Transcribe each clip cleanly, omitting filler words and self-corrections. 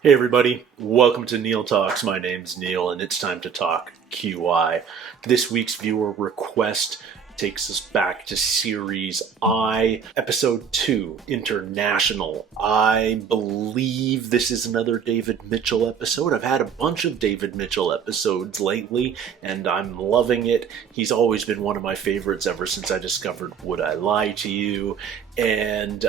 Hey everybody, welcome to Neil Talks. My name's Neil and it's time to talk QI. This week's viewer request takes us back to Series I, Episode 2, International. I believe this is another David Mitchell episode. I've had a bunch of David Mitchell episodes lately and I'm loving it. He's always been one of my favorites ever since I discovered Would I Lie to You? And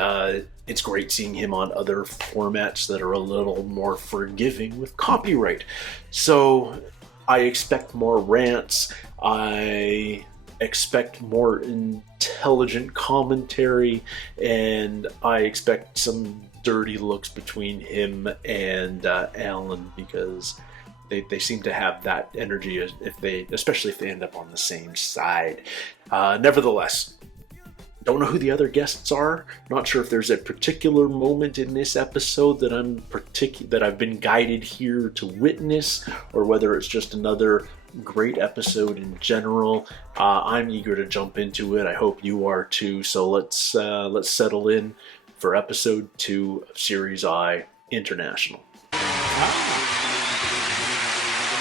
it's great seeing him on other formats that are a little more forgiving with copyright. So I expect more rants. I expect more intelligent commentary, and I expect some dirty looks between him and Alan, because they seem to have that energy, especially if they end up on the same side. Nevertheless, don't know who the other guests are. Not sure if there's a particular moment in this episode that I've been guided here to witness, or whether it's just another great episode in general. I'm eager to jump into it. I hope you are too. So let's settle in for episode 2 of Series I, International.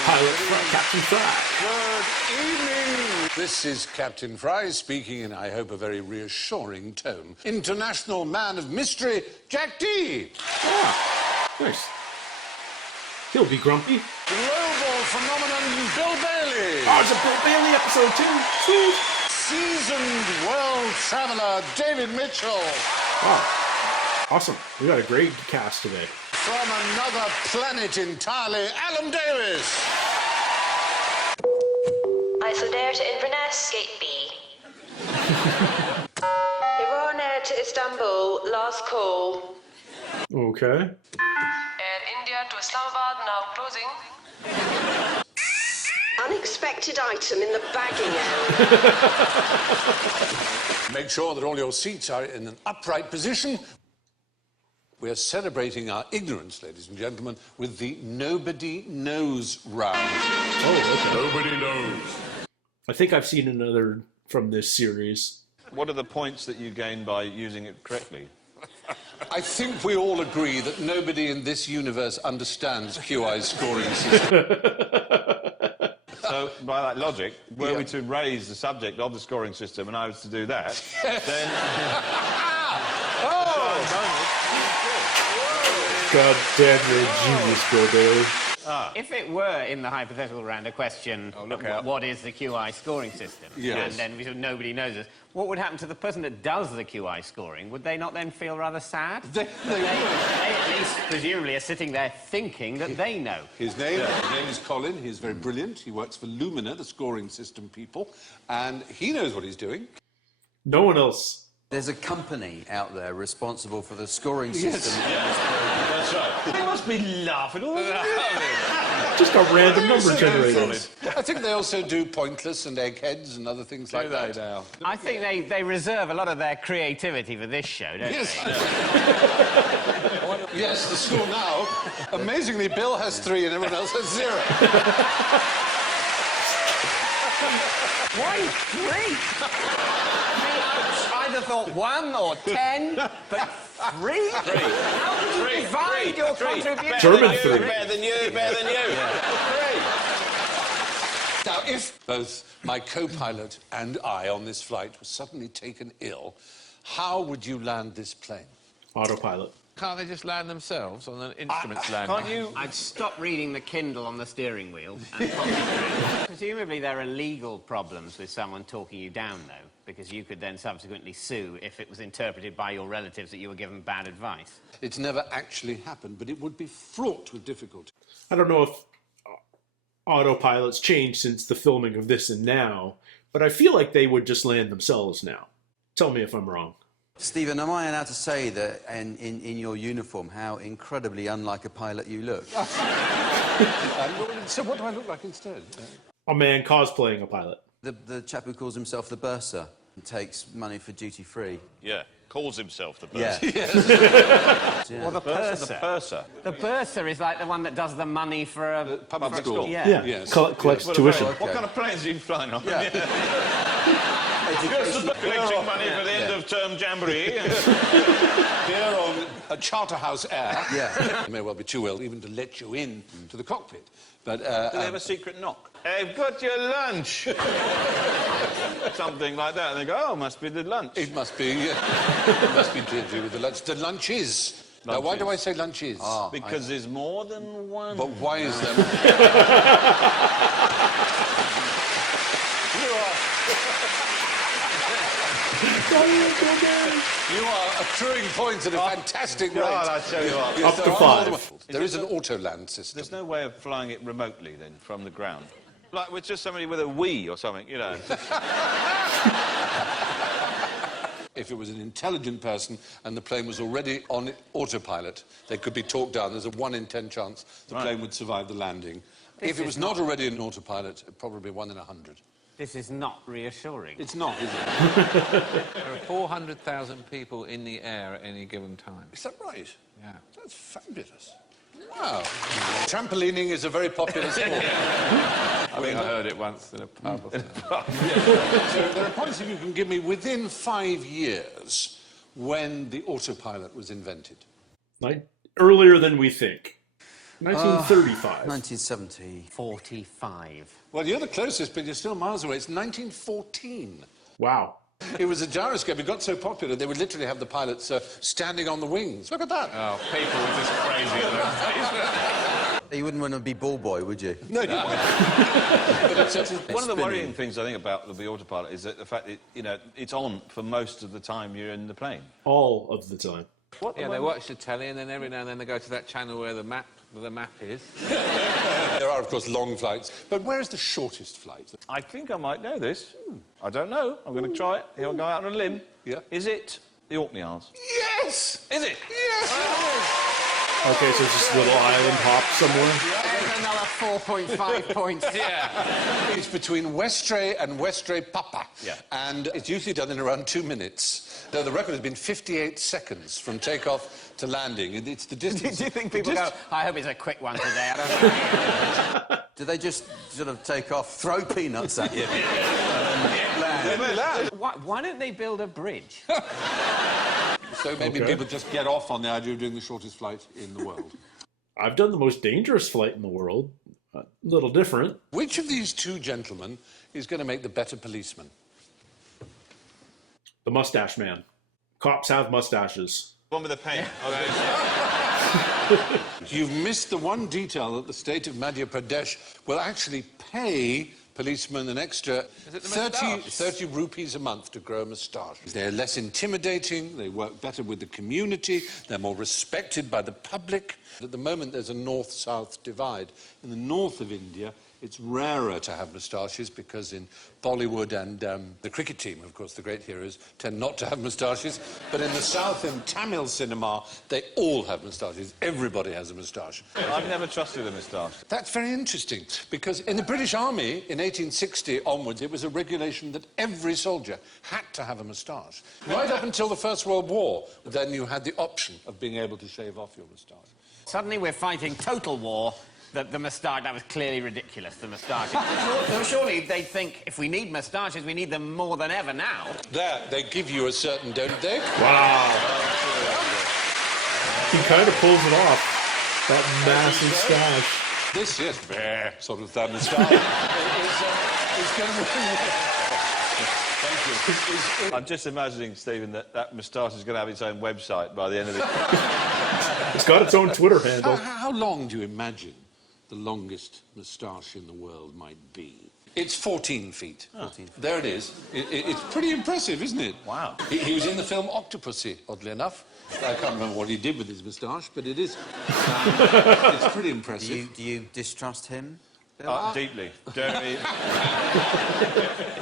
Pilot Captain Fry. Good evening. This is Captain Fry speaking in, I hope, a very reassuring tone. International man of mystery, Jack Dee. Ah, nice. He'll be grumpy. Global phenomenon, Bill Bailey. Oh, it's a Bill Bailey episode too. Sweet. Seasoned world traveler, David Mitchell. Wow. Awesome. We got a great cast today. From another planet entirely, Alan Davies. I shall dare to Inverness, Gate B. Iran Air to Istanbul, last call. Okay. Air India to Islamabad, now closing. Unexpected item in the bagging area. Make sure that all your seats are in an upright position. We are celebrating our ignorance, ladies and gentlemen, with the Nobody Knows round. Oh, okay. Nobody knows. I think I've seen another from this series. What are the points that you gain by using it correctly? I think we all agree that nobody in this universe understands QI's scoring system. So, by that logic, were we to raise the subject of the scoring system and I was to do that, then... God damn, you're a genius, Bill Bailey. If it were, in the hypothetical round, a question, what is the QI scoring system? Yes. And then nobody knows this. What would happen to the person that does the QI scoring? Would they not then feel rather sad? They at least, presumably, are sitting there thinking that they know. His name is Colin. He's very brilliant. He works for Lumina, the scoring system people, and he knows what he's doing. No one else. There's a company out there responsible for the scoring system. That's right. They must be laughing all the time. Just a random number generator. I think they also do pointless and eggheads and other things like that. Now? I think they reserve a lot of their creativity for this show, don't Yes. they? Yes, the score now. Amazingly, Bill has 3 and everyone else has 0. Why 3? I'd have thought 1 or 10, but 3? How did you divide your contribution? German 3. Better than you. Now, if both my co-pilot and I on this flight were suddenly taken ill, how would you land this plane? Autopilot. Can't they just land themselves on an instrument's landing? Can't you... I'd stop reading the Kindle on the steering wheel and concentrate. Presumably there are legal problems with someone talking you down, though, because you could then subsequently sue if it was interpreted by your relatives that you were given bad advice. It's never actually happened, but it would be fraught with difficulty. I don't know if autopilot's changed since the filming of this and now, but I feel like they would just land themselves now. Tell me if I'm wrong. Stephen, am I allowed to say that in your uniform how incredibly unlike a pilot you look? So what do I look like instead? A man cosplaying a pilot. The chap who calls himself the Bursar and takes money for duty-free. Yeah, calls himself the Yeah. Bursar. Or the purser. The Bursar. The bursar is like the one that does the money for a... Public school. Yeah. Yeah, Yes. collects tuition. What kind of planes are you flying on? Yeah. Collecting money for the end of term jamboree. Here on a Charterhouse Air. Yeah. It may well be too ill even to let you in to the cockpit. But, Do they have a secret knock? I've got your lunch. Something like that. And they go, oh, must be the lunch. it must be to do with the lunch. The lunch is. Now, why do I say lunch is? Because there's more than one. But why is there? You are accruing points at a fantastic rate. God, I tell you what. Up to 5. There is an auto-land system. There's no way of flying it remotely, then, from the ground? Like with just somebody with a Wii or something, you know. If it was an intelligent person and the plane was already on autopilot, they could be talked down. There's a 1 in 10 chance the plane would survive the landing. If it was not already in autopilot, probably 1 in 100. This is not reassuring. It's not, is it? There are 400,000 people in the air at any given time. Is that right? Yeah. That's fabulous. Wow. Trampolining is a very popular sport. I think I heard it once in a pub. So there are points if you can give me within 5 years when the autopilot was invented. Earlier than we think. 1935. 1970. 45. Well, you're the closest, but you're still miles away. It's 1914. Wow. It was a gyroscope. It got so popular, they would literally have the pilots standing on the wings. Look at that. Oh, people were just crazy at those days. You wouldn't want to be ball boy, would you? No, you wouldn't. But it's One of the worrying things I think about the autopilot is that the fact that, you know, it's on for most of the time you're in the plane. All of the time. Yeah, they watch the telly and then every now and then they go to that channel where the map is. There are, of course, long flights. But where is the shortest flight? I think I might know this. I don't know. I'm going to try it. Here I'll go out on a limb. Yeah. Is it the Orkney Isles? Yes! Is it? Yes! Okay, so it's just a little island hop somewhere. There's another 4.5 points. Yeah. It's between Westray and Westray Papa. Yeah. And it's usually done in around 2 minutes. Though the record has been 58 seconds from takeoff to landing. It's the distance. Do you think people go, I hope it's a quick one today? I don't know. Do they just sort of take off, throw peanuts at you? Why don't they build a bridge? So maybe people just get off on the idea of doing the shortest flight in the world. I've done the most dangerous flight in the world. A little different. Which of these two gentlemen is going to make the better policeman? The Mustache Man. Cops have mustaches. One with a pen. You've missed the one detail that the state of Madhya Pradesh will actually pay policemen an extra 30 rupees a month to grow a moustache. They're less intimidating, they work better with the community, they're more respected by the public. At the moment, there's a north-south divide. In the north of India, it's rarer to have moustaches because in Bollywood and the cricket team, of course, the great heroes, tend not to have moustaches. But in the south, in Tamil cinema, they all have moustaches. Everybody has a moustache. I've never trusted a moustache. That's very interesting, because in the British Army, in 1860 onwards, it was a regulation that every soldier had to have a moustache. Right up until the First World War, then you had the option of being able to shave off your moustache. Suddenly we're fighting total war. The moustache, that was clearly ridiculous, the moustache. Surely they'd think, if we need moustaches, we need them more than ever now. There, they give you a certain, don't they? Wow. He kind of pulls it off. That massive stash. This, yes, sort of that moustache is going to... Thank you. I'm just imagining, Stephen, that moustache is going to have its own website by the end of it. It's got its own Twitter handle. How long do you imagine the longest moustache in the world might be? It's 14 feet. 14 feet. There it is. It's pretty impressive, isn't it? Wow. He was in the film Octopussy, oddly enough. I can't remember what he did with his moustache, but it is... it's pretty impressive. Do you distrust him? Deeply. If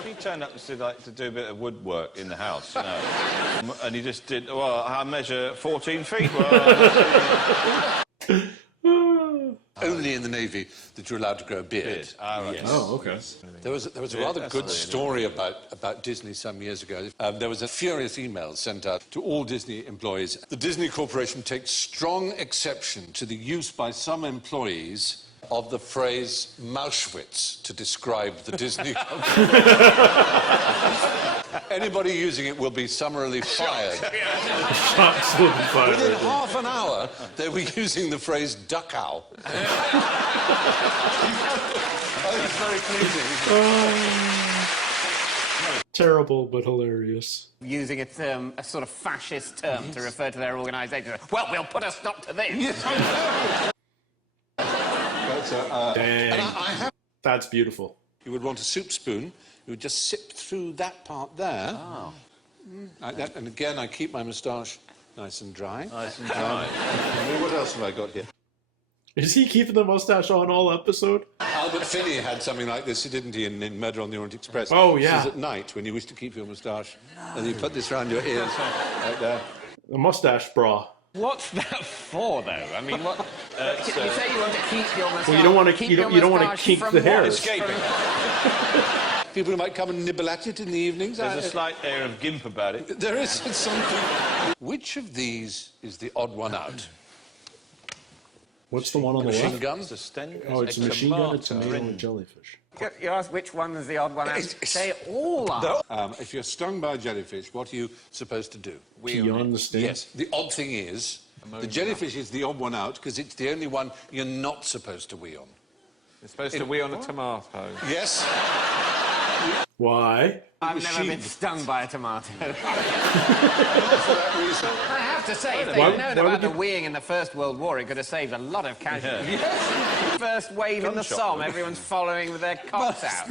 he turned up and said, like, to do a bit of woodwork in the house, you know, and he just did, well, I measure 14 feet. Well, Only in the Navy that you're allowed to grow a beard. Right. Yes. Oh, okay. There was a rather good story about Disney some years ago. There was a furious email sent out to all Disney employees. The Disney Corporation takes strong exception to the use by some employees of the phrase Mauschwitz to describe the Disney company. Anybody using it will be summarily fired. Shots will be fired. Within half an hour, they were using the phrase duck owl. Oh, it's very pleasing. Terrible, but hilarious. Using a sort of fascist term to refer to their organisation. Well, we'll put a stop to this. Yes, I know. Dang. That's beautiful. You would want a soup spoon. You would just sip through that part there. Oh. Like that. And again, I keep my moustache nice and dry. Nice and dry. What else have I got here? Is he keeping the mustache on all episode? Albert Finney had something like this, didn't he, in Murder on the Orient Express? Oh, yeah. This is at night, when you wish to keep your moustache, and you put this round your ears, like that. A mustache bra. What's that for, though? I mean, what? You say you want to keep your moustache. Well, you don't want to you don't want to kink the hairs. Escaping. People who might come and nibble at it in the evenings. There's a slight air of gimp about it. There is something. Which of these is the odd one out? What's the one on the Machine left? guns? Oh, it's a machine gun, a tomato, and a jellyfish. You ask which one is the odd one out? They all are. If you're stung by a jellyfish, what are you supposed to do? Pee on the sting? Yes. The odd thing is, the jellyfish is the odd one out because it's the only one you're not supposed to wee on. You're supposed to wee on a tomato. Yes. Why? I've never been stung by a tomato. For that reason. I have to say, if they'd known about the weeing in the First World War, it could have saved a lot of casualties. Yes. First wave in the Somme, everyone's following with their cocks out.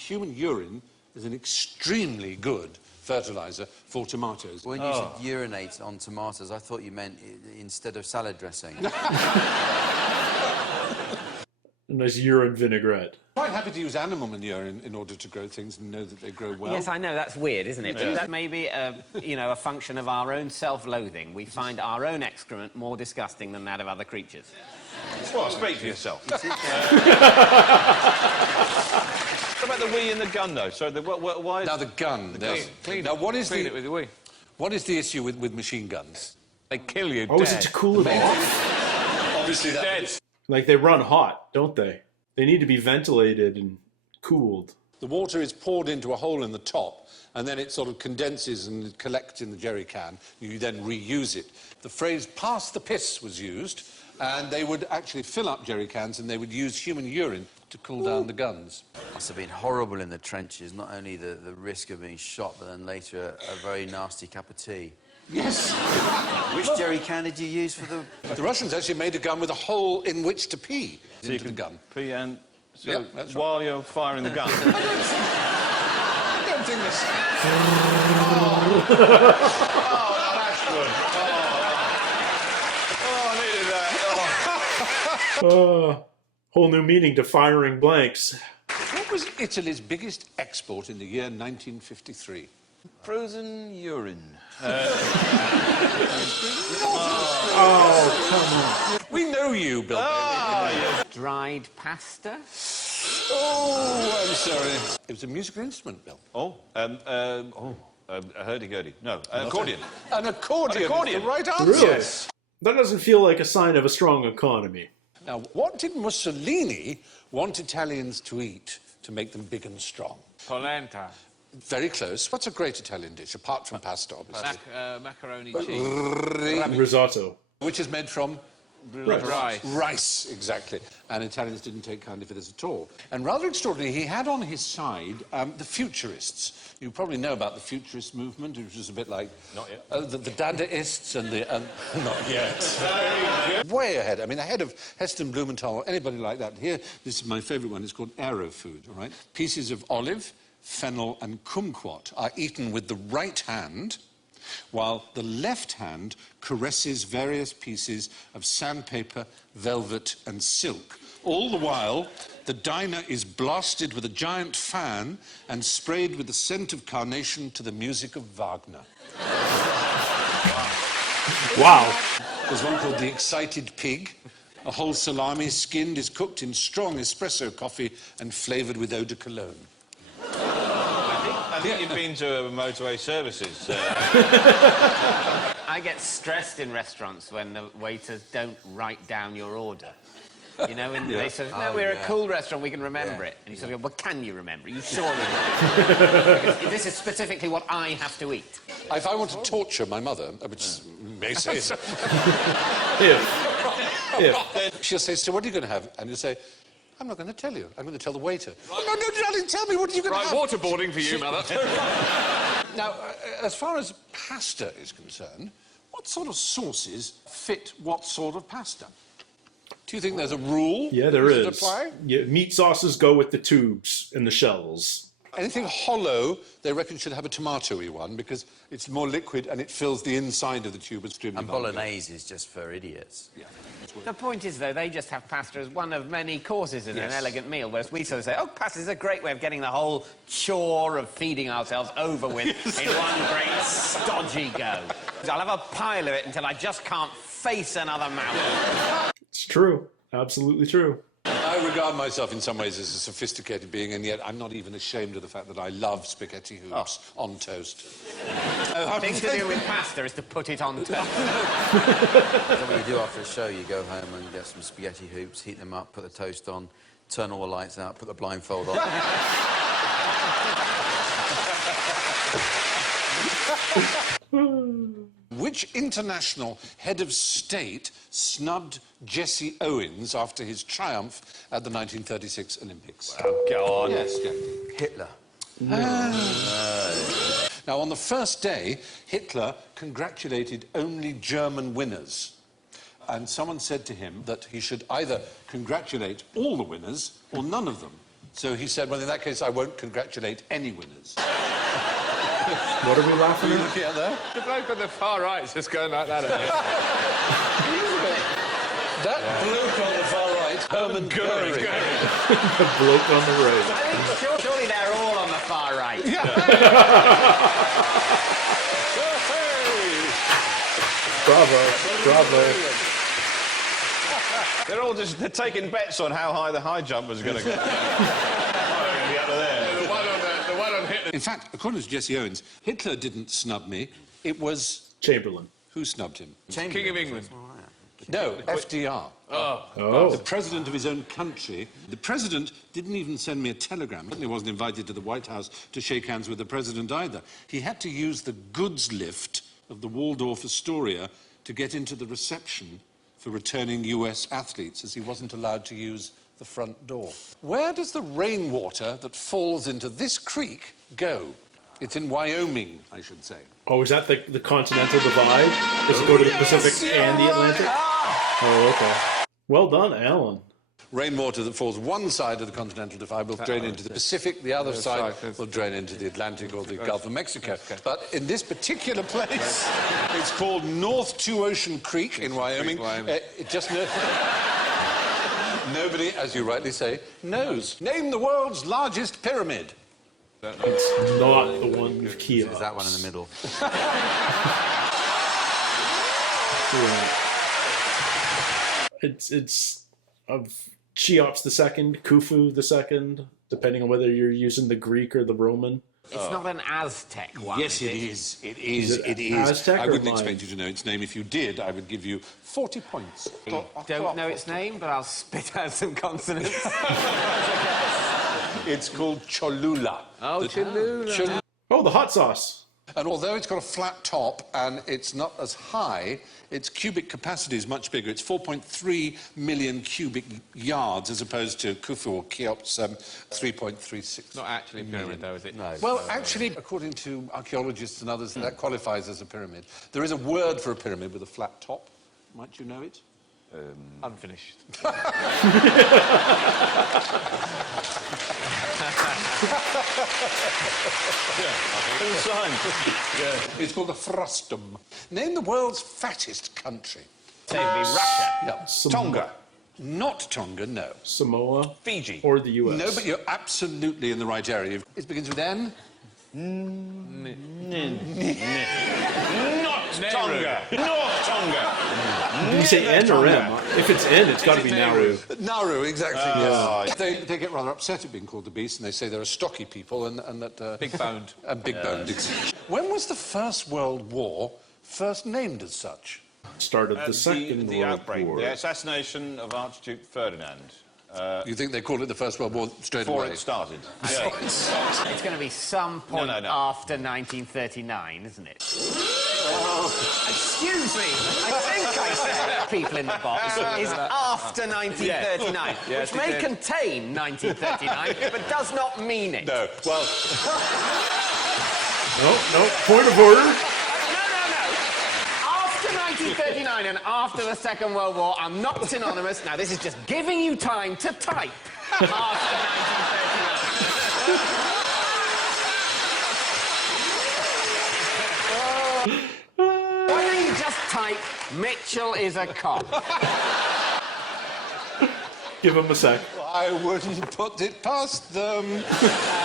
Human urine is an extremely good fertiliser for tomatoes. When you said urinate on tomatoes, I thought you meant instead of salad dressing. A nice urine vinaigrette. Quite happy to use animal manure in order to grow things and know that they grow well. Yes, I know, that's weird, isn't it? But that may be a function of our own self-loathing. We find our own excrement more disgusting than that of other creatures. Well, speak for yourself. What about the wee in the gun, though? So, why is... Now, the gun. Now, what is Clean it with your wee. What is the issue with machine guns? They kill you Oh, dead. is it to cool it off? Obviously, Dead. Like, they run hot, don't they? They need to be ventilated and cooled. the water is poured into a hole in the top, and then it sort of condenses and collects in the jerry can. You then reuse it. The phrase "pass the piss" was used, and they would actually fill up jerry cans and they would use human urine to cool down the guns. Must have been horrible in the trenches, not only the risk of being shot, but then later a very nasty cup of tea. Yes. Which jerry can did you use for the... The Russians actually made a gun with a hole in which to pee into the gun. Pee and... So Yeah, that's right. while you're firing the gun. I don't think this... That's good. I needed that. Whole new meaning to firing blanks. What was Italy's biggest export in the year 1953? Frozen urine. We know you, Bill. Dried pasta? Oh, I'm sorry. It was a musical instrument, Bill. A hurdy-gurdy. No, accordion. An accordion. An accordion. Is the right answer. Really? Yes. That doesn't feel like a sign of a strong economy. Now, what did Mussolini want Italians to eat to make them big and strong? Polenta. Very close. What's a great Italian dish, apart from pasta, obviously? Macaroni cheese. Risotto. Which is made from? Rice. Rice, exactly. And Italians didn't take kindly for this at all. And rather extraordinary, he had on his side the Futurists. You probably know about the Futurist movement, which was a bit like... Not yet. The Dadaists and the... not yet. Way ahead. I mean, ahead of Heston Blumenthal or anybody like that. Here, this is my favourite one. It's called Aero Food, all right? Pieces of olive, fennel and kumquat are eaten with the right hand, while the left hand caresses various pieces of sandpaper, velvet and silk. All the while, the diner is blasted with a giant fan and sprayed with the scent of carnation to the music of Wagner. Wow. There's one called the Excited Pig. A whole salami skinned is cooked in strong espresso coffee and flavoured with eau de cologne. I think you've been to motorway services. I get stressed in restaurants when the waiters don't write down your order. You know, and they said, no, we're a cool restaurant, we can remember it. And you sort of go, well, can you remember it? You sure remember it? Because this is specifically what I have to eat. If I want to torture my mother, which may say so, If. she'll say, so what are you going to have? And you'll say, I'm not going to tell you. I'm going to tell the waiter. Oh, no, darling, tell me, what are you going to have? Right, waterboarding for you, Mother. Now, as far as pasta is concerned, what sort of sauces fit what sort of pasta? Do you think there's a rule? Yeah, there that should is. apply? Yeah, meat sauces go with the tubes and the shells. Anything hollow, they reckon should have a tomatoey one because it's more liquid and it fills the inside of the tube extremely And bolognese is just for idiots. Yeah. The point is, though, they just have pasta as one of many courses in an elegant meal, whereas we sort of say, oh, pasta is a great way of getting the whole chore of feeding ourselves over with in one great stodgy go. I'll have a pile of it until I just can't face another mouthful. It's true. Absolutely true. I regard myself in some ways as a sophisticated being, and yet I'm not even ashamed of the fact that I love spaghetti hoops on toast. The thing to do with pasta is to put it on toast. So what you do after a show, you go home and get some spaghetti hoops, heat them up, put the toast on, turn all the lights out, put the blindfold on. Which international head of state snubbed Jesse Owens after his triumph at the 1936 Olympics? Oh, go on. Yes, Jack. Hitler. Now, on the first day, Hitler congratulated only German winners. And someone said to him that he should either congratulate all the winners or none of them. So he said, well, in that case, I won't congratulate any winners. What are we laughing Are you at? looking at there? The bloke on the far right's just going like that. That bloke on the far right, Hermann Goering. The bloke on the right. I think surely they're all on the far right. Bravo. They're taking bets on how high the high jumper's going to go. Be up to there. The one on Hitler. In fact, according to Jesse Owens, Hitler didn't snub me. It was... Chamberlain. Who snubbed him? King of England. No, FDR. Oh. The president of his own country. The president didn't even send me a telegram. He wasn't invited to the White House to shake hands with the president either. He had to use the goods lift of the Waldorf Astoria to get into the reception for returning US athletes, as he wasn't allowed to use the front door. Where does the rainwater that falls into this creek go? It's in Wyoming, I should say. Oh, is that the continental divide? Does it go to the Pacific and the Atlantic? Oh, okay. Well done, Alan. Rainwater that falls one side of the continental divide will drain into the Pacific, the other side will drain into the Atlantic or the Gulf of Mexico. But in this particular place, it's called North Two Ocean Creek in Wyoming. It just nobody, as you rightly say, knows. Name the world's largest pyramid. It's not the one with kiosks. Is that one in the middle? It's of Cheops II, Khufu II, depending on whether you're using the Greek or the Roman. It's not an Aztec one. Yes, it is. It is. It is. Aztec I or wouldn't Mayan? expect you to know its name. If you did, I would give you 40 points. Don't know its name, but I'll spit out some consonants. It's called Cholula. Oh, Cholula. Oh, the hot sauce. And although it's got a flat top and it's not as high, its cubic capacity is much bigger. It's 4.3 million cubic yards as opposed to Khufu or Cheops' 3.36. Not actually a pyramid, though, is it? No. Well, actually, according to archaeologists and others, that qualifies as a pyramid. There is a word for a pyramid with a flat top. Might you know it? Unfinished. It's called a frustum. Name the world's fattest country. So it'd be Russia. Yep. Tonga. Not Tonga, no. Samoa. Fiji. Or the US. No, but you're absolutely in the right area. It begins with N. Not Tonga. North Tonga. Did you say N or M? If it's N, it's got to be Nauru. Nauru, exactly. Yes. They get rather upset at being called the beast, and they say they're a stocky people and that... Big-boned. Big-boned. When was the First World War first named as such? Started the Second the World outbreak, War. the assassination of Archduke Ferdinand. You think they called it the First World War straight Before away? it started. Yeah. It's going to be some point No. after 1939, isn't it? Excuse me, I think I said people in the box is after 1939, Yes, which it may did. contain 1939, but does not mean it. No. Well, No, point of order. No. After 1939 and after the Second World War are not synonymous. Now, this is just giving you time to type after 1939. Why don't you just type, Mitchell is a cop? Give him a sec. I wouldn't put it past them. You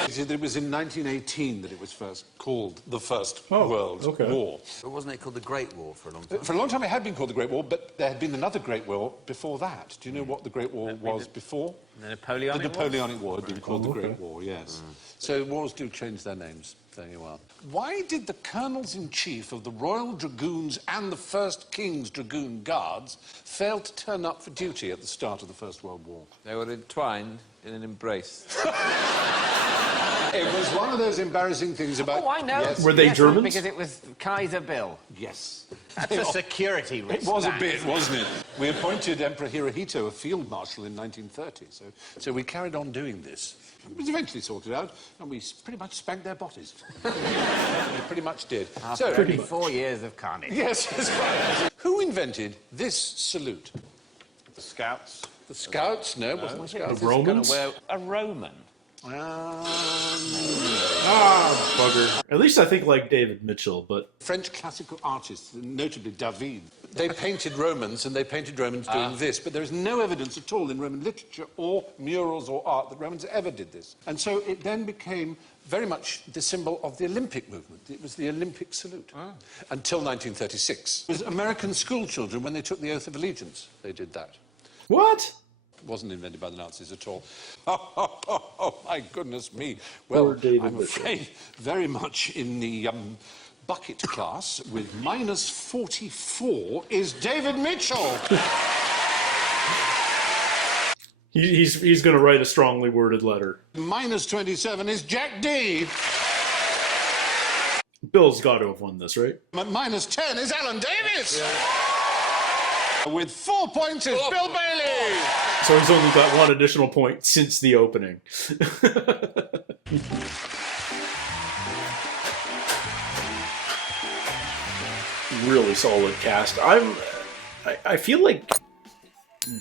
see, it was in 1918 that it was first called the First World War. But wasn't it called the Great War for a long time? For a long time it had been called the Great War, but there had been another Great War before that. Do you know what the Great War was before? The Napoleonic The Napoleonic War had been called the Great War, yes. So wars do change their names. There you are. Why did the colonels-in-chief of the Royal Dragoons and the First King's Dragoon Guards fail to turn up for duty at the start of the First World War? They were entwined in an embrace. It was one of those embarrassing things about... Oh, I know. Yes. Were they Germans? Because it was Kaiser Bill. Yes. That's a security risk. It was a that. bit, wasn't it? We appointed Emperor Hirohito a field marshal in 1930, so we carried on doing this. It was eventually sorted out, and we pretty much spanked their botties. We pretty much did. After only 4 years of carnage. Yes, that's right. Who invented this salute? The Scouts. The Scouts? No, it wasn't the Scouts. The Romans? A Roman. Bugger. At least I think like David Mitchell, but French classical artists, notably Davies, they painted Romans, and they painted Romans doing this, but there is no evidence at all in Roman literature or murals or art that Romans ever did this. And so it then became very much the symbol of the Olympic movement. It was the Olympic salute. Until 1936. It was American school children, when they took the oath of allegiance, they did that. what? It wasn't invented by the Nazis at all. Oh, my goodness me. Well, Poor David I'm Mitchell. afraid very much in the bucket class with minus 44 is David Mitchell. He's going to write a strongly worded letter. Minus 27 is Jack Dee. Bill's got to have won this, right? Minus 10 is Alan Davies. With 4 points is Bill Bailey. So he's only got one additional point since the opening. Really solid cast. I feel like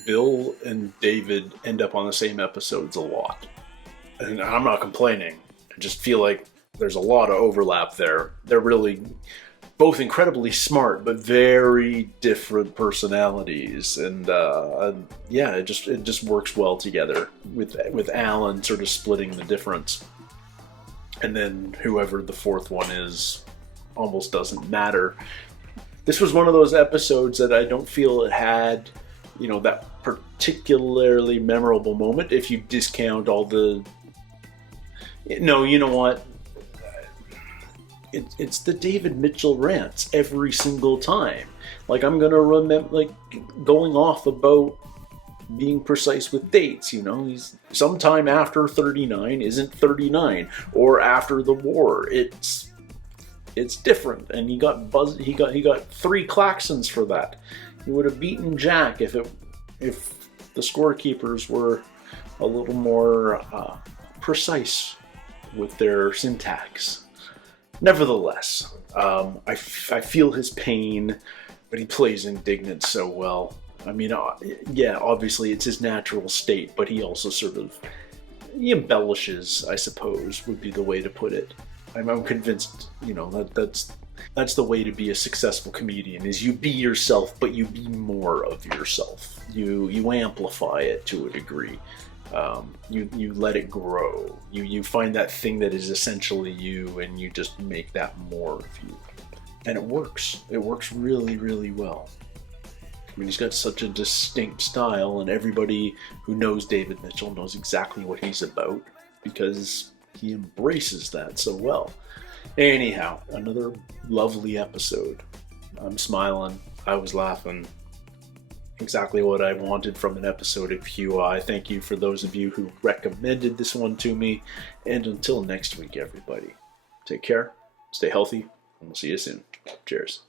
Bill and David end up on the same episodes a lot. And I'm not complaining. I just feel like there's a lot of overlap there. They're really both incredibly smart, but very different personalities, and yeah, it just works well together. With Alan sort of splitting the difference, and then whoever the fourth one is almost doesn't matter. This was one of those episodes that I don't feel it had, that particularly memorable moment. If you discount all the, no, you know what? It's the David Mitchell rants every single time. Like, I'm gonna remember, like, going off about being precise with dates. He's sometime after 39 isn't 39, or after the war. It's different, and he got 3 klaxons for that. He would have beaten Jack if the scorekeepers were a little more precise with their syntax. Nevertheless, I feel his pain, but he plays indignant so well. I mean, yeah, obviously it's his natural state, but he also he embellishes, I suppose, would be the way to put it. I'm convinced, that's the way to be a successful comedian, is you be yourself, but you be more of yourself. You amplify it to a degree. You let it grow. You find that thing that is essentially you, and you just make that more of you. And it works. It works really, really well. I mean, he's got such a distinct style, and everybody who knows David Mitchell knows exactly what he's about, because he embraces that so well. Anyhow, another lovely episode. I'm smiling. I was laughing. Exactly what I wanted from an episode of QI. Thank you for those of you who recommended this one to me. And until next week, everybody, take care, stay healthy, and we'll see you soon. Cheers.